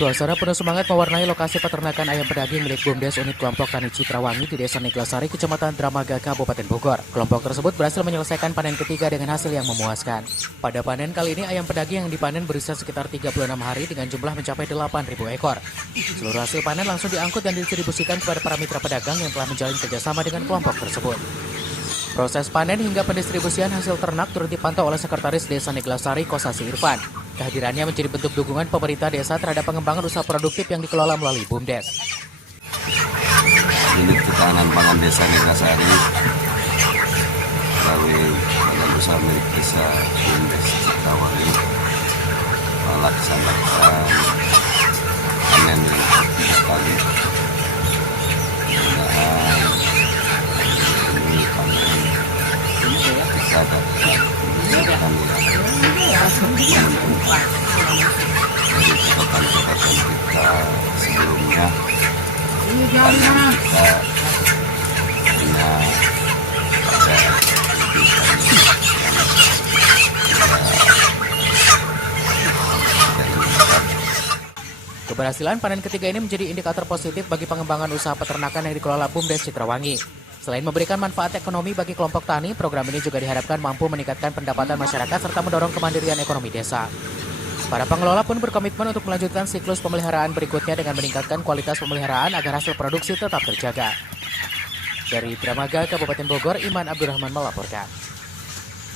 Suasana penuh semangat mewarnai lokasi peternakan ayam pedaging milik BUMDes Unit Kelompok Tani Citrawangi di Desa Neglasari, Kecamatan Dramaga, Kabupaten Bogor. Kelompok tersebut berhasil menyelesaikan panen ketiga dengan hasil yang memuaskan. Pada panen kali ini, ayam pedaging yang dipanen berusia sekitar 36 hari dengan jumlah mencapai 8.000 ekor. Seluruh hasil panen langsung diangkut dan didistribusikan kepada para mitra pedagang yang telah menjalin kerjasama dengan kelompok tersebut. Proses panen hingga pendistribusian hasil ternak turut dipantau oleh Sekretaris Desa Neglasari, Kosasi Irfan. Kehadirannya menjadi bentuk dukungan pemerintah desa terhadap pengembangan usaha produktif yang dikelola melalui BUMDes. Unit Ketahanan Pangan Desa Neglasari melalui badan usaha milik desa BUMDes Citrawangi melaksanakan panen yang ketiga kali. Ini panen kita dapat dari catatan-catatan kita sebelumnya, panen kita punya pada Keberhasilan panen ketiga ini menjadi indikator positif bagi pengembangan usaha peternakan yang dikelola BUMDes Citrawangi. Selain memberikan manfaat ekonomi bagi kelompok tani, program ini juga diharapkan mampu meningkatkan pendapatan masyarakat serta mendorong kemandirian ekonomi desa. Para pengelola pun berkomitmen untuk melanjutkan siklus pemeliharaan berikutnya dengan meningkatkan kualitas pemeliharaan agar hasil produksi tetap terjaga. Dari Dramaga, Kabupaten Bogor, Iman Abdurrahman melaporkan.